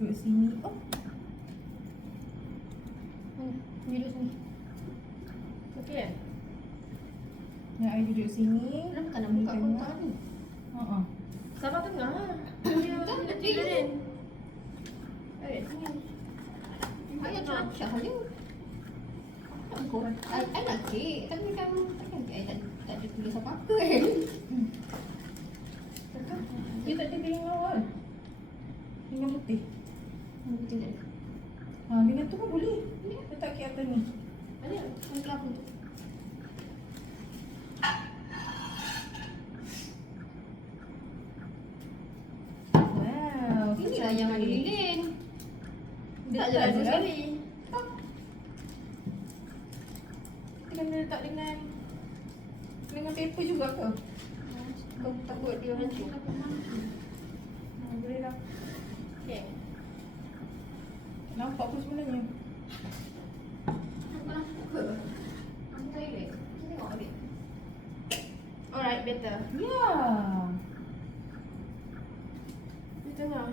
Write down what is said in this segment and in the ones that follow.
duduk sini. Oh. Duduk sini. Okey kan? Nak I duduk sini. Kenapa tak nak buka kontak ni? Haa. Sabar tengah. Dia tidur kan. Sini. Ayah cakap saja. I nak kek. Tapi macam takkan I tak ada tulis apa-apa kan. Dia tak ada pinggan awal. Pinggan putih. Betul tak? Pinggan tu pun boleh. Letak kek atas ni. Ada yang kelapa tu. Wow. Inilah yang ada lilin. Tak jalan sekali. Kita kena letak dengan paper juga ke? Kau takut dia hancur. Boleh lah. Okay. Nampak pun sebenarnya. Aku toilet. Kita tengok balik. Alright, better. Ya. Di tengah.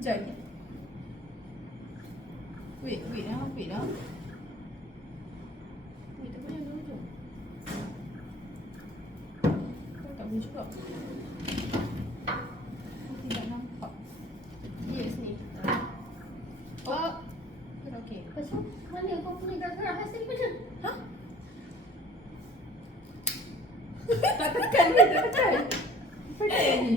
Sekejap. Wait lah. Ni tak boleh dulu. Tak boleh juga. Tidak nampak. Yes ni. Oh. Okey. Lepas tu, mana kau punya gerak-gerak hasil macam? Hah? Tak tekan ni, tak tekan. Apa dia ni?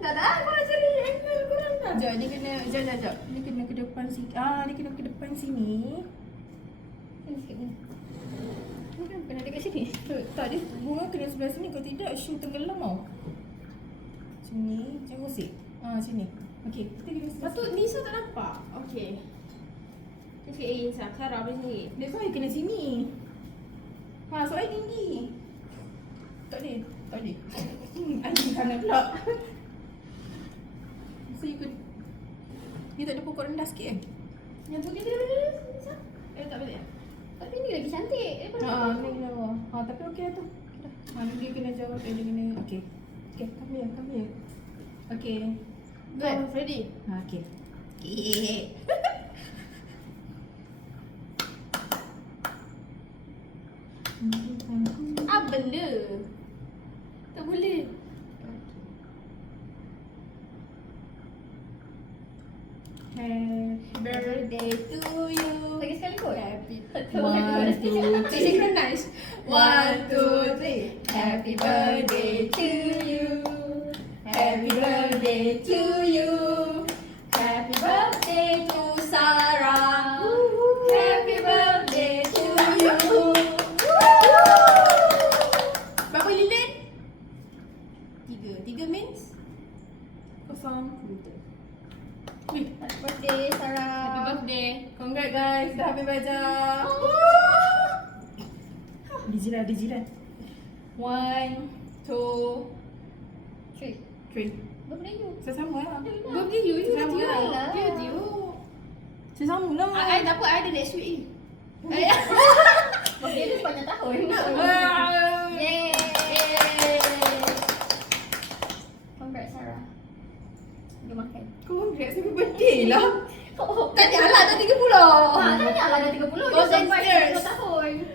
Tak dah, kau nak cari angle korang dah. Sekejap, dia kena, sekejap. Dia kena ke depan sini. Dia kena ke depan sini. Sini sikit ni. Ni kan kena dekat sini. Tak, dia bunga kena sebelah sini. Kalau tidak, shoe tenggelam tau. Sini, jangan gosip. Sini. Okey, kita kena sebelah Patut Nisa tak nampak. Okay. Dia cakap, Sarah boleh sini. sini. That's why kena sini. Soal tinggi. Tak boleh. Anjing kanan pula. So you could. Dia tak ada pokok rendah sikit kan? Yang tu dia Nisa. Tak boleh. Tapi ni lagi cantik. Ni lawa. Tapi okey lah tu. Ni dia kena jawab. Dia kena. Okey. Come here. Okey. Good. Ready? Okey. Apa benda? Tak boleh. Happy birthday to you. Lagi sekali kot. Happy. 1, 2, 3. Synchronize. 1, 2, 3. Happy birthday to you. Happy birthday to you. Happy birthday to Sarah. Happy birthday to you. Berapa lilin? 3. 3 means? 0. Happy birthday Sarah. Happy birthday. Congrats guys, dah habis belajar. Dijilat. 1, 2, 3. 3. Birthday you. Sama lah. Birthday you Sama dia. lah. Dia dia. Sama lah. I tak apa, I ada next week. Birthday dia sepanjang tahun. Yeay. Congrats Sarah. Dia makan. Congrats, happy birthday lah. Tanyalah dah 30. Tanyalah dah 30. You Golden survive years. 2 tahun.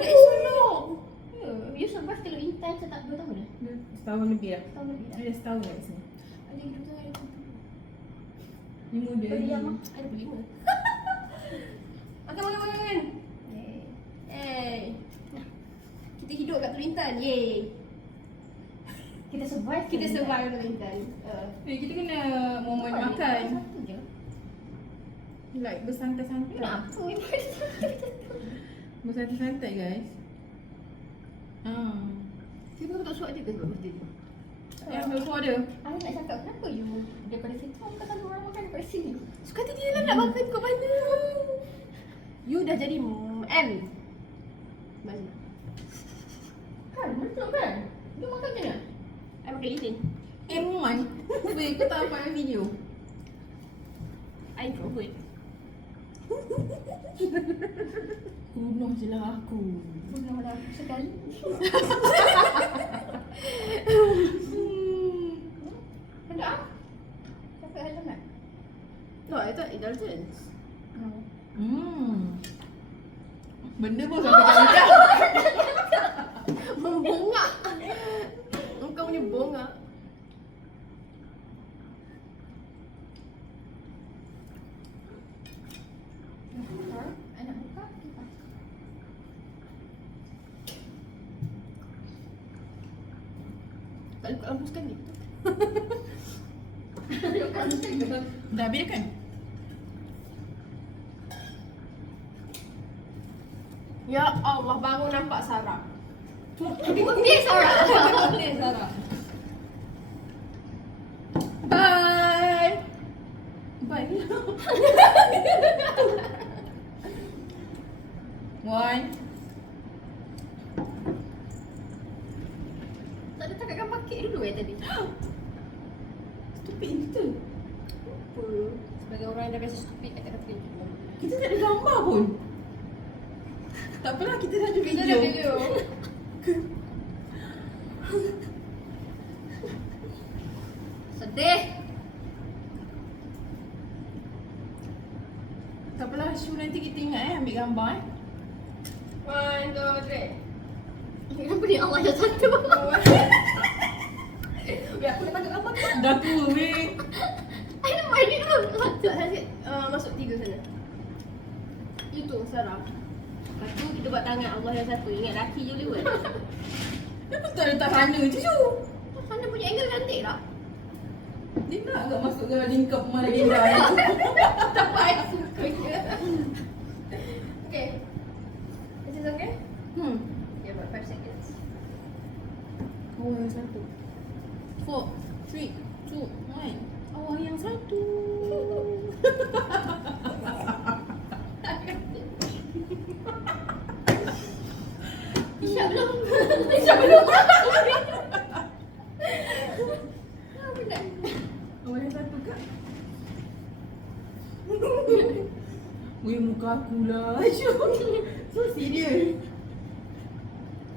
That is so long. Ya, you survive kalau intern tak 2 tahun dah. Setahun lebih lah. Tahun lebih dah. Ada setahun kat sini. Ada hidup tu, ada hidup. Ni muda Beri ni. yang Ada berlima. Makan. Hey. Kita hidup kat Tulintan. Yeay. Kita survive. Kita survive kat Tulintan. Kita kena momen makan. Satu je. Like bersantai-santai. Kenapa? Bersantai-santai guys. Kita tak suat dia ke sebab birthday dia? Yang suara. I nak cakap kenapa you daripada situ kau selalu orang makan daripada sini. Suka hati dia lah nak makan kat mana. You dah jadi M. Mana? Kan, betul kan? You makan macam mana? I makan lilin. M1. Weh, kau tak nampak video? I introvert. Bunuh je lah aku. Bunuh dah sekali. Hendak ah? Cakap hendak sangat. No, I thought indulgence. No. Benda pun sampai macam Membongak. Engkau punya bongak. Anak buka kipas. Tak buka lampu sekali. dah habis kan? Ya Allah, baru nampak Sarah. Happy birthday Sarah. Happy birthday Sarah. Bye. Bye. One. Tak ada takkan pakai dulu tadi. Stupid kita. Apa? Sebagai orang yang dah biasa stupid, I tak kata gitu. Kita tak ada gambar pun. Tak apalah, kita dah ada Kita video. ada video. Sedih. Tak apalah, Shu nanti kita ingat ambil gambar 1, 2, 3. Kenapa ni Allah yang satu? Ya, aku nak tangkap gambar tu. Dah tua weh. I nak main ni dulu. Sekejap, saya sikit. Masuk 3 sana. Itu Sarah. Lepas tu kita buat tangan Allah yang satu. Ingat laki je lewat. Kenapa tak letak sana je Shu? Sana punya angle cantik tak? Dia nak agak masuk ke lingkup mana dia dah. Tak apa, I suka je. Okay. This is okay? Okay, about 5 seconds. Oh, yang satu. 4, 3, 2, 1. Oh, yang satu. Isyak belum? Isyak belum? Apa nak? Oh, yang satu kak. Weh, muka aku lah. Shu. So serious.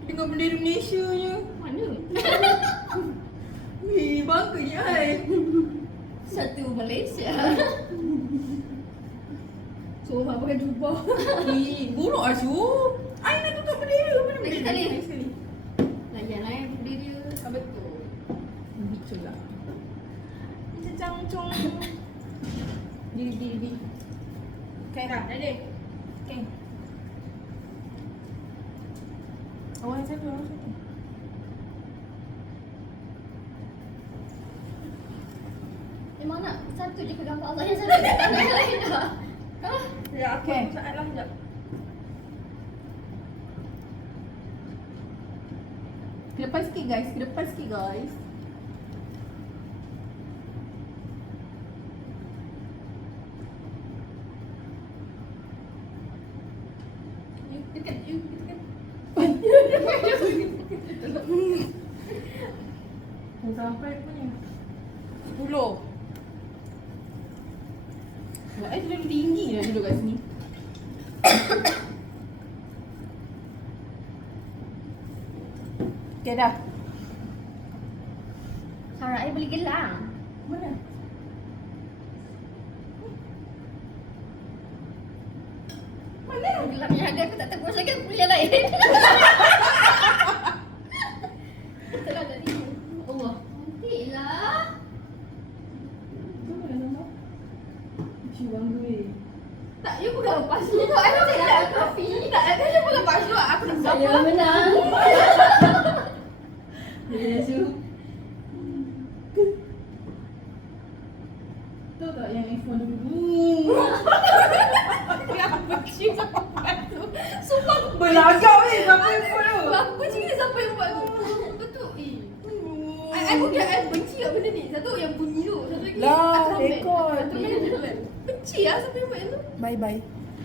Dengan bendera Malaysia nya. Mana? Weh, bangga ni ai. Satu Malaysia. So, apa pakai jubah? Weh, buruk lah Shu. Ai nak tukar bendera. Mana Lagi bendera? sekali. Lagi sekali. Layan berdiri. Betul. Betul lah. Macam cangcong. Diri. Okay, dah. Ready? Okay. Awak yang satu, awak satu. Memang nak satu je ke gambar Allah yang satu. Tak nak yang lain dah. Ah, Ya, aku Okay. saat lah sekejap. Ke depan sikit guys, ke depan sikit guys. Dekat, you dekat. Dah sampai punya 10. Wah, terlalu tinggi dah duduk kat sini. Okay dah. Sarah, I boleh gelang. Mana? Mana? Gelang yang ada aku tak terpuas lagi, aku boleh yang lain. Itulah tadi. Allah. Cantiklah. Tu mana nama? Cium gue. Tak, you bukan lepas ni tu. I macam nak kopi. Tak, you bukan lepas tu. Aku nak Saya menang. Ya, Su. Tahu tak yang iPhone dulu? Aku benci sampai tu. Sumpah aku Belagak weh sampai iPhone tu. Aku benci ni siapa yang buat tu. Betul. I pun I benci kat benda ni. Satu yang bunyi tu. Satu lagi Lah, aku sampai. rekod. Satu lagi benci lah siapa yang buat tu. Bye bye.